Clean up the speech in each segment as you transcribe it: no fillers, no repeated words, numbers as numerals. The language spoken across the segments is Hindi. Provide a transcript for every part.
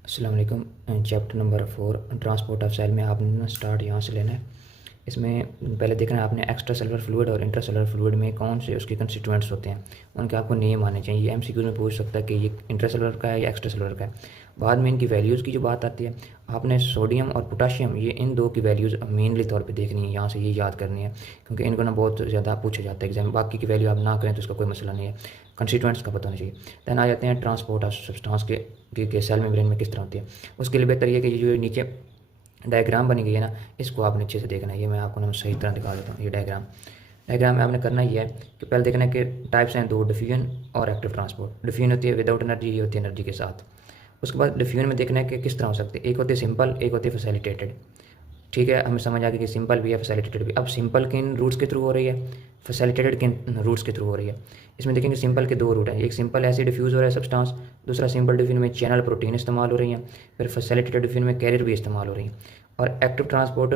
अस्सलाम वालेकुम। Chapter number 4 transport of cell में आपने ना स्टार्ट यहाँ से लेना है। इसमें पहले देखना है आपने एक्स्ट्रा सेलुलर फ्लूइड और इंट्रा सेलुलर फ्लूइड में कौन से उसके कंस्टिट्यूएंट्स होते हैं, उनके आपको नेम आने चाहिए। ये एमसीक्यू में पूछ सकता है कि ये इंट्रा सेलुलर का है या एक्स्ट्रा सेलुलर का है। बाद में इनकी वैल्यूज़ की जो बात आती है, आपने सोडियम और पोटाशियम ये इन दो की वैल्यूज़ मेनली तौर पे देखनी है, यहाँ से ये याद करनी है क्योंकि इनको ना बहुत ज़्यादा पूछा जाता है एग्जाम में। बाकी की वैल्यू आप ना करें तो इसका कोई मसला नहीं है, कंस्टिट्यूएंट्स का पता होना चाहिए। दैन आ जाते हैं ट्रांसपोर्ट ऑफ सब्सटेंस के सेल मेम्ब्रेन में किस तरह होती है। उसके लिए बेहतर ये कि ये जो नीचे डायग्राम बनी गई है ना, इसको आपने अच्छे से देखना है। ये मैं आपको ना सही तरह दिखा देता हूँ। ये डायग्राम में आपने करना ये है कि पहले देखना है कि टाइप्स हैं दो, डिफ्यूजन और एक्टिव ट्रांसपोर्ट। डिफ्यूजन होती है विदाउट एनर्जी, ये होती है एनर्जी के साथ। उसके बाद डिफ्यूजन में देखना है कि किस तरह हो सकते हैं। एक होती है सिंपल, एक होती है फैसिलिटेटेड। ठीक है, हमें समझ आ गया कि सिंपल भी है फैसिलिटेटेड भी। अब सिंपल किन रूट्स के थ्रू हो रही है, फैसिलिटेटेड किन रूट्स के थ्रू हो रही है। इसमें देखेंगे सिंपल के दो रूट हैं, एक सिंपल ऐसे डिफ्यूज़ हो रहा है सब्सटेंस, दूसरा सिंपल डिफ्यूजन में चैनल प्रोटीन इस्तेमाल हो रही हैं, फिर फैसिलिटेटेड डिफ्यूजन में कैरियर भी इस्तेमाल हो रही हैं। और एक्टिव ट्रांसपोर्ट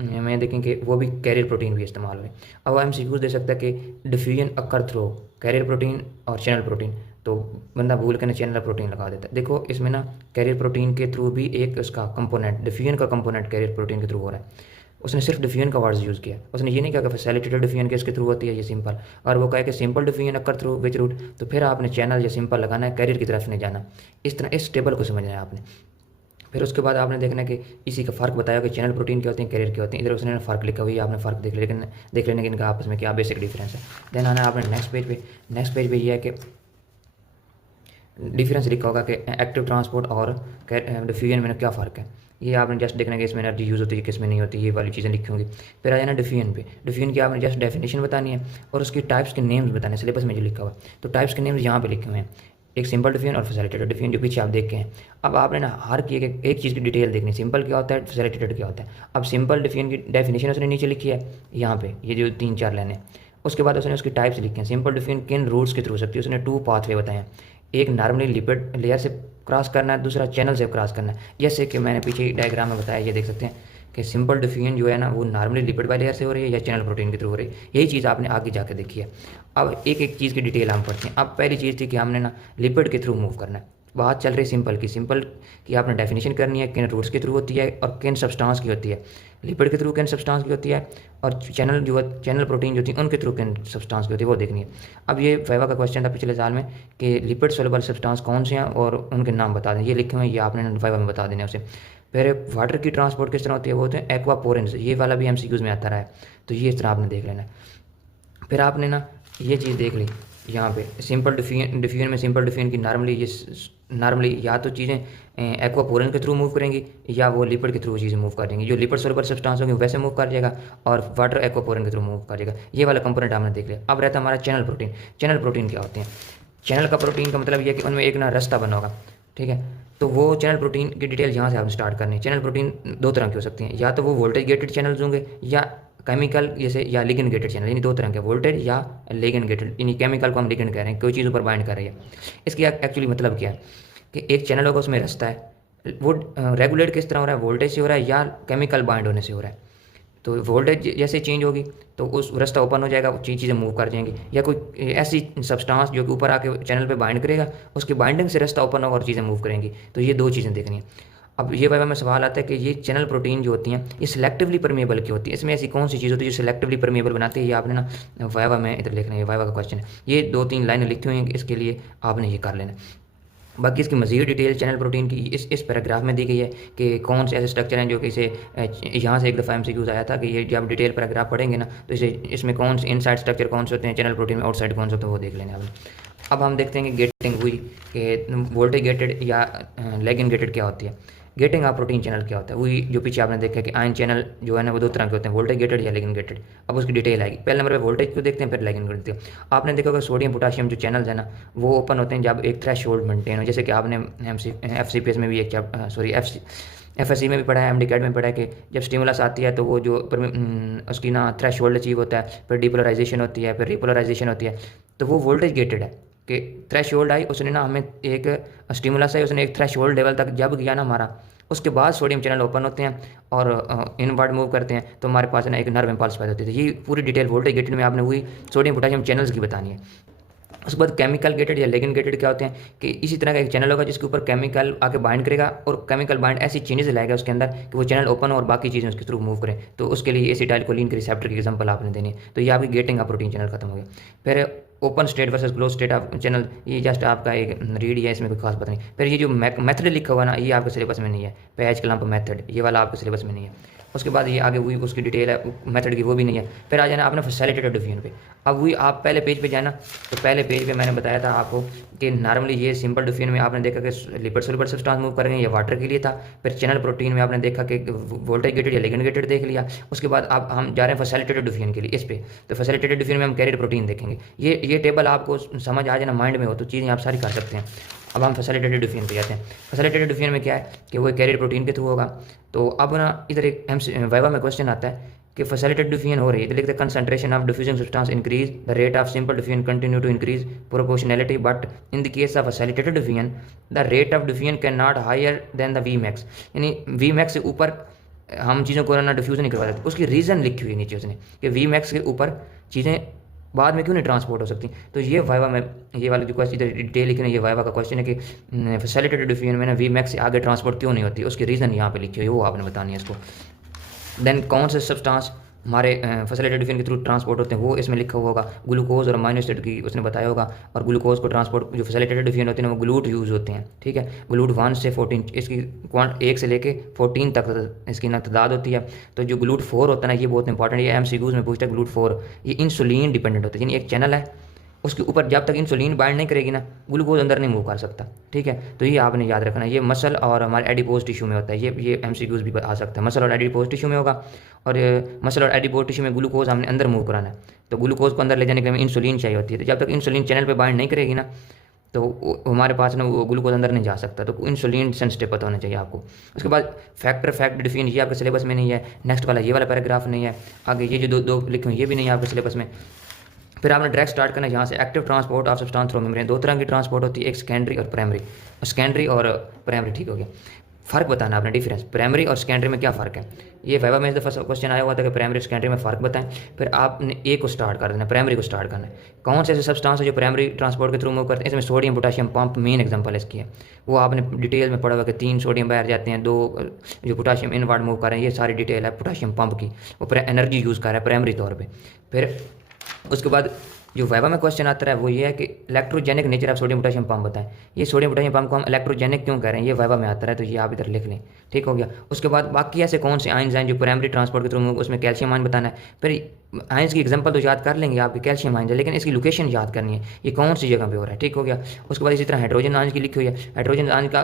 में देखेंगे वो भी कैरियर प्रोटीन भी इस्तेमाल हो रही है। अब हम सीक्वेंस दे सकता है कि डिफ्यूजन अकर थ्रू कैरियर प्रोटीन और चैनल प्रोटीन, तो बंदा भूल के ना चैनल प्रोटीन लगा देता है। देखो इसमें ना कैरियर प्रोटीन के थ्रू भी एक उसका कंपोनेंट, डिफ्यूजन का कंपोनेंट कैरियर प्रोटीन के थ्रू हो रहा है। उसने सिर्फ डिफ्यूजन का वर्ड्स यूज़ किया, उसने ये नहीं कहा कि फैसिलिटेटेड डिफ्यूजन किसके थ्रू होती है, ये सिंपल। और वो कहे कि simple diffusion occur through which route, तो फिर आपने चैनल या सिंपल लगाना है, कैरियर की तरफ नहीं जाना। इस तरह इस टेबल को समझना है आपने। फिर उसके बाद आपने देखना है कि इसी का फ़र्क बताया कि चैनल प्रोटीन क्या होते हैं, कैरियर क्या होते हैं। इधर उसने फ़र्क लिखा हुआ है, आपने फ़र्क देख लेने कि इनका आपस में क्या बेसिक डिफरेंस है। देन आना आपने नेक्स्ट पेज पे ये है कि डिफरेंस लिखा होगा कि एक्टिव ट्रांसपोर्ट और डिफ्यूजन में क्या फ़र्क है। ये आपने जस्ट देखना कि इसमें एनर्जी यूज़ होती है, किसमें नहीं होती, ये वाली चीज़ें लिखी होंगी। फिर आ जाना डिफ्यूजन पे। डिफ्यूजन की आपने जस्ट डेफिनेशन बतानी है और उसकी टाइप्स के नेम्स बताने, सिलेबस में जो लिखा हुआ है। तो टाइप्स के नेम्स यहाँ पे लिखे हुए हैं, एक सिंपल डिफ्यूजन और फैसिलिटेटेड डिफ्यूजन, जो पीछे आप देख के हैं। अब आपने ना हर की एक चीज़ की डिटेल देखनी, सिंपल क्या होता है, फैसिलिटेटेड क्या होता है। अब सिंपल डिफ्यूजन की डेफिनेशन उसने नीचे लिखी है यहाँ पे, ये जो 3-4 लाइनें। उसके बाद उसने उसकी टाइप्स लिखे हैं। सिंपल डिफ्यूजन किन रूट्स के थ्रू हो सकती है, उसने 2 पाथवे बताए हैं। एक नॉर्मली लिपिड लेयर से क्रॉस करना है, दूसरा चैनल से क्रॉस करना है। जैसे कि मैंने पीछे डायग्राम में बताया, ये देख सकते हैं कि सिंपल डिफ्यूजन जो है ना वो नॉर्मली लिपिड बाई लेयर से हो रही है या चैनल प्रोटीन के थ्रू हो रही है। यही चीज़ आपने आगे जाके देखी है। अब एक एक चीज़ की डिटेल हम पढ़ते हैं। अब पहली चीज़ थी कि हमने ना लिपिड के थ्रू मूव करना है। बात चल रही सिंपल की आपने डेफिनेशन करनी है, किन रूट्स के थ्रू होती है और किन सब्सटेंस की होती है। लिपिड के थ्रू किन सब्सटेंस की होती है और चैनल प्रोटीन जो होती है उनके थ्रू किन सब्सटेंस की होती है, वो देखनी है। अब ये वाइवा का क्वेश्चन था पिछले साल में कि लिपिड सोल्युबल सब्सटेंस कौन से हैं और उनके नाम बता दें। ये लिखे हुए हैं, ये आपने वाइवा में बता देने उसे। फिर वाटर की ट्रांसपोर्ट किस तरह होती है, वो होते हैं एक्वापोरेंस। ये वाला भी एमसीक्यूज में आता रहा है, तो ये इस तरह आपने देख लेना है। फिर आपने ना ये चीज़ देख ली यहाँ पे सिंपल डिफ्यूजन में, सिंपल डिफ्यूजन की नॉर्मली या तो चीज़ें एक्वापोरेंस के थ्रू मूव करेंगी या वो लिपिड के थ्रू चीज़ें मूव कर देंगी। जो लिपिड सोल्युबल सब्सटेंस होंगे वैसे मूव कर जाएगा और वाटर एक्वापोरेंस के थ्रू मूव कर जाएगा। ये वाला कंपोनेंट आपने देख लिया। अब रहता है हमारा चैनल प्रोटीन। चैनल प्रोटीन क्या होते हैं, चैनल का प्रोटीन का मतलब ये है कि उनमें एक ना रास्ता बना होगा। ठीक है, तो वो चैनल प्रोटीन की डिटेल यहाँ से आपने स्टार्ट करनी है। चैनल प्रोटीन दो तरह की हो सकती हैं, या तो वो वोल्टेज गेटेड चैनल्स होंगे या केमिकल जैसे, या लिगेंड गेटेड चैनल, यानी दो तरह के, वोल्टेज या लिगेंड गेटेड। यानी केमिकल को हम लिगेंड कह रहे हैं, कोई चीज़ ऊपर बाइंड कर रही है। इसकी एक्चुअली मतलब क्या है कि एक चैनल होगा उसमें रास्ता है, वो रेगुलेट किस तरह हो रहा है, वोल्टेज से हो रहा है या केमिकल बाइंड होने से हो रहा है। तो वोल्टेज जैसे चेंज होगी तो उस रास्ता ओपन हो जाएगा, चीज़ें मूव कर जाएंगी। या कोई ऐसी सब्सटेंस जो कि ऊपर आके चैनल पे बाइंड करेगा, उसकी बाइंडिंग से रास्ता ओपन होगा और चीज़ें मूव करेंगी। तो ये दो चीज़ें देखनी है। अब ये वाइवा में सवाल आता है कि ये चैनल प्रोटीन जो होती हैं ये सिलेक्टिवली परमेबल की होती है। इसमें ऐसी कौन सी चीज़ होती है जो सिलेक्टिवली परमेबल बनाती है, ये आपने ना वाइवा में इधर लिखना है। वाइवा का क्वेश्चन है, ये 2-3 लाइनें लिखी हुई हैं, इसके लिए आपने ये कर लेना। बाकी इसकी मज़ीद डिटेल चैनल प्रोटीन की इस पैराग्राफ में दी गई है कि कौन से ऐसे स्ट्रक्चर हैं जो कि इसे यहाँ से एक दफ़ा एमसीक्यूज आया था कि ये जब डिटेल पैराग्राफ पढ़ेंगे ना तो इसे इसमें कौन से इनसाइड स्ट्रक्चर कौन से होते हैं चैनल प्रोटीन में, आउटसाइड कौन से होते हैं, वो देख लेना आपने। अब हम देखते हैं कि गेटिंग हुई कि वोल्टेज गेटेड या लेगिन गेटेड क्या होती है। गेटिंग ऑफ प्रोटीन चैनल क्या होता है, वही जो पीछे आपने देखा कि आयन चैनल जो है ना वो दो तरह के होते हैं, वोल्टेज गेटेड या लेगिन गेटेड। अब उसकी डिटेल आएगी। पहले नंबर पे वोल्टेज को देखते हैं, फिर लेगिन को देखते हैं। आपने देखा होगा सोडियम पोटाशियम जो चैनल्स है ना वो ओपन होते हैं जब एक थ्रेशोल्ड मेंटेन हो। जैसे कि आपने एफ में भी एक एफएससी में भी पढ़ा है, एमडी कैड में पढ़ा है कि जब स्टिमुलस आती है तो वो जो उसकी ना थ्रेशोल्ड अचीव होता है, फिर डिपोलराइजेशन होती है, फिर रिपोलराइजेशन होती है, तो वो वोल्टेज गेटेड है कि थ्रेशोल्ड आई, उसने ना हमें एक स्टिमुलस है, उसने एक थ्रेशोल्ड लेवल तक जब गया ना हमारा, उसके बाद सोडियम चैनल ओपन होते हैं और इनवर्ड मूव करते हैं तो हमारे पास ना एक नर्व इम्पल्स पैदा होती है। ये पूरी डिटेल वोल्टेज गेटेड में आपने वही सोडियम पोटाशियम चैनल्स की बतानी है। उसके बाद केमिकल गेटेड या लिगेंड गेटेड क्या होते हैं कि इसी तरह का एक चैनल होगा जिसके ऊपर केमिकल आके बाइंड करेगा और केमिकल बाइंड ऐसी चेंजेस लाएगा उसके अंदर कि वो चैनल ओपन हो और बाकी चीज़ें उसके थ्रू मूव करें। तो उसके लिए एसिटाइलकोलिन के रिसेप्टर की एग्जांपल आपने देनी है। तो ये आपकी गेटिंग का प्रोटीन चैनल खत्म हो गया। फिर open state versus close state of channel, ये जस्ट आपका एक रीड है, इसमें कोई खास बात नहीं। फिर ये जो मेथड लिखा हुआ ना, ये आपके सिलेबस में नहीं है। पैच क्लम्प मेथड ये वाला आपके सिलेबस में नहीं है। उसके बाद ये आगे वही उसकी डिटेल है मेथड की, वो भी नहीं है। फिर आ जाना आपने फैसिलिटेटेड डिफिजन पे। अब वही आप पहले पेज पे जाना, तो पहले पेज पे मैंने बताया था आपको कि नॉर्मली ये सिंपल डिफिजन में आपने देखा कि लिपिड सोल्यूबल सब्सटेंस मूव करेंगे, ये वाटर के लिए था। फिर चैनल प्रोटीन में आपने देखा कि वोल्टेज गेटेड या लिगेंड गेटेड देख लिया। उसके बाद आप हम जा रहे हैं फैसिलिटेटेड डिफिजन के लिए इस पे। तो फैसिलिटेटेड डिफिजन में हम कैरियर प्रोटीन देखेंगे। ये टेबल आपको समझ आ जाना, माइंड में हो तो चीज़ें आप सारी कर सकते हैं। अब हम फैसिलिटेटेड डिफिजन पे जाते हैं। फैसिलिटेटेड डिफिजन में क्या है कि वो कैरियर प्रोटीन के थ्रू होगा। तो अब ना इधर एक वाइवा में क्वेश्चन आता है कि फैसिलिटेटेड डिफिजन हो रही है, तो लिखते हैं concentration of diffusing substance increase, the rate of simple diffusion continue to increase proportionality, but in the case of facilitated diffusion the rate of diffusion can not higher than the V max. यानी वी मैक्स से ऊपर हम चीज़ों को ना डिफ्यूज़ नहीं करवा देते। उसकी रीज़न लिखी हुई नीचे उसने कि वी मैक्स के ऊपर चीज़ें बाद में क्यों नहीं ट्रांसपोर्ट हो सकती। तो ये वाइवा में ये वाला जो क्वेश्चन इधर डिटेल लिखना, ये वाइवा का क्वेश्चन है कि फैसिलिटेटेड डिफिजन में ना वी मैक्स से आगे ट्रांसपोर्ट क्यों नहीं होती, उसकी रीज़न यहाँ पे लिखी हुई है, वो आपने बतानी है इसको। देन कौन से सब्सटेंस हमारे फैसिलिटेटेड डिफिजन के थ्रू ट्रांसपोर्ट होते हैं, वो इसमें लिखा हुआ होगा। ग्लूकोज और अमीनो एसिड की उसने बताया होगा। और ग्लूकोज को ट्रांसपोर्ट जो फैसिलिटेटेड डिफिजन होते हैं वो ग्लूट यूज़ होते हैं, ठीक है। ग्लूट 1 से 14, इसकी 1 से लेके 14 तक इसकी ना तादाद होती है। तो जो ग्लूट 4 होता है ना, ये बहुत इंपॉर्टेंट, ये MCQs में पूछता है। ग्लूट 4 ये इंसुलिन डिपेंडेंट होता है, यानी एक चैनल है उसके ऊपर जब तक इंसुलिन बाइंड नहीं करेगी ना, ग्लूकोज अंदर नहीं मूव कर सकता, ठीक है। तो ये आपने याद रखना। ये मसल और हमारे एडिपोज टिश्यू में होता है। ये MCQs भी आ सकता है। मसल और एडिपोज टिश्यू में होगा, और मसल और एडिपोज टिश्यू में ग्लूकोज हमने अंदर मूव कराना है। तो ग्लूकोज को अंदर ले जाने के लिए इंसुलिन चाहिए होती है। तो जब तक इंसुलिन चैनल पर बाइंड नहीं करेगी ना, तो हमारे पास ना वो ग्लूकोज अंदर नहीं जा सकता। तो इंसुलिन सेंसिटिव पता होना चाहिए आपको। उसके बाद फैक्ट डिफिजन, ये आपके सिलेबस में नहीं है। नेक्स्ट वाला ये वाला पैराग्राफ नहीं है। आगे ये जो दो लिखे हुए ये भी नहीं है आपके सिलेबस में। फिर आपने डायरेक्ट स्टार्ट करना है यहाँ से। Active transport of substance through membrane, दो तरह की ट्रांसपोर्ट होती है, एक सेकेंडरी और प्राइमरी। सेकेंडरी और प्राइमरी, ठीक हो गया। फ़र्क बताना आपने, डिफरेंस प्राइमरी और सेकेंडरी में क्या फ़र्क है। ये वाइवा में फर्स्ट क्वेश्चन आया हुआ था कि प्राइमरी और सेकेंडरी में फ़र्क बताएं। फिर आपने ए को स्टार्ट कर देना, प्राइमरी को स्टार्ट करना है। कौन से ऐसे सब्सटेंस है जो प्राइमरी ट्रांसपोर्ट के थ्रू मूव करते हैं, इसमें sodium potassium pump main example इसकी है। वो आपने डिटेल में पढ़ा हुआ कि 3 सोडियम बाहर जाते हैं, 2 जो पोटाशियम इनवर्ड मूव कर रहे हैं, ये सारी डिटेल है पोटाशियम पंप की। वो एनर्जी यूज़ कर रहा है प्राइमरी तौर पर। फिर उसके बाद जो वाइवा में क्वेश्चन आता है वो ये है कि electrogenic nature of sodium potassium pump बताएं। ये सोडियम पोटाशियम पंप को हम इलेक्ट्रोजेनिक क्यों कह रहे हैं, ये वाइवा में आता है। तो ये आप इधर लिख लें, ठीक हो गया। उसके बाद बाकी ऐसे कौन से आयंस हैं जो प्राइमरी ट्रांसपोर्ट के थ्रू, उसमें कैल्शियम आयन बताना है। फिर आयंस की एग्जांपल तो याद कर लेंगे आपके, कैल्शियम आयन है, लेकिन इसकी लोकेशन याद करनी है, ये कौन सी जगह पे हो रहा है, ठीक हो गया। उसके बाद इसी तरह हाइड्रोजन आयन की लिखी हुई है। हाइड्रोजन आयन का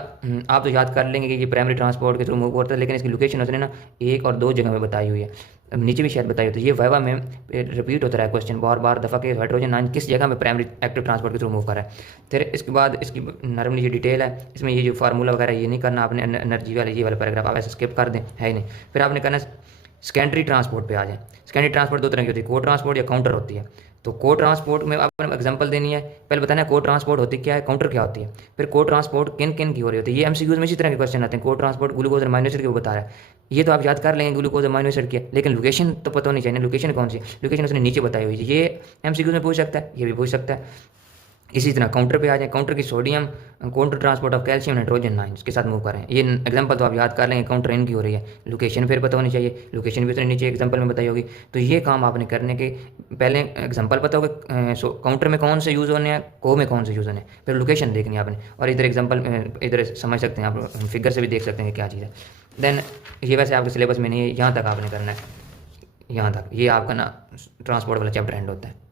आप तो याद कर लेंगे कि ये प्राइमरी ट्रांसपोर्ट के थ्रू मूव होता है, लेकिन इसकी लोकेशन उसने ना 1 और 2 जगह में बताई हुई है, नीचे भी शायद बताई होती है। ये वाइवा में रिपीट होता है क्वेश्चन बार बार दफ़ा के हाइड्रोजन आयन किस जगह में प्राइमरी एक्टिव ट्रांसपोर्ट के थ्रू मूव कर रहा है। फिर इसके बाद इसकी नॉर्मली ये डिटेल है, इसमें ये जो फार्मूला वगैरह ये नहीं करना आपने, एनर्जी वाले ये वाला पैराग्राफ आप ऐसे स्किप कर दें, है ही नहीं। फिर आपने करना सेकेंडरी ट्रांसपोर्ट पे आ जाए। सेकेंडरी ट्रांसपोर्ट 2 तरह की होती है, को ट्रांसपोर्ट या काउंटर होती है। तो को ट्रांसपोर्ट में आपने एग्जांपल देनी है, पहले बताना है को ट्रांसपोर्ट होती क्या है, काउंटर क्या होती है। फिर को ट्रांसपोर्ट किन किन की हो रही होती है। ये MCQs में इसी तरह के क्वेश्चन आते हैं। को ट्रांसपोर्ट ग्लूकोज और अमीनो एसिड को बता रहा है, ये तो आप याद कर लेंगे ग्लूकोज और अमीनो एसिड की, लेकिन लोकेशन तो पता होनी चाहिए। लोकेशन कौन सी, लोकेशन उसने नीचे बताई हुई है। ये MCQs में पूछ सकता है, ये भी पूछ सकता है। इसी तरह काउंटर पे आ जाए, काउंटर की sodium counter transport of calcium nitrogen ions के साथ मूव कर रहे हैं। ये एग्जांपल तो आप याद कर लेंगे, काउंटर इनकी हो रही है। लोकेशन फिर पता होनी चाहिए, लोकेशन भी उसने नीचे एग्जांपल में बताई होगी। तो ये काम आपने करने के पहले एग्जांपल पता होगा काउंटर में कौन से यूज़ होने हैं, को में कौन से यूज़ होने हैं, फिर लोकेशन देखनी है आपने। और इधर एग्जाम्पल इधर समझ सकते हैं आप, फिगर से भी देख सकते हैं क्या चीज़ है। देन ये वैसे आपके सिलेबस में नहीं है, यहाँ तक आपने करना है, यहाँ तक। ये आपका ना ट्रांसपोर्ट वाला चैप्टर एंड होता है।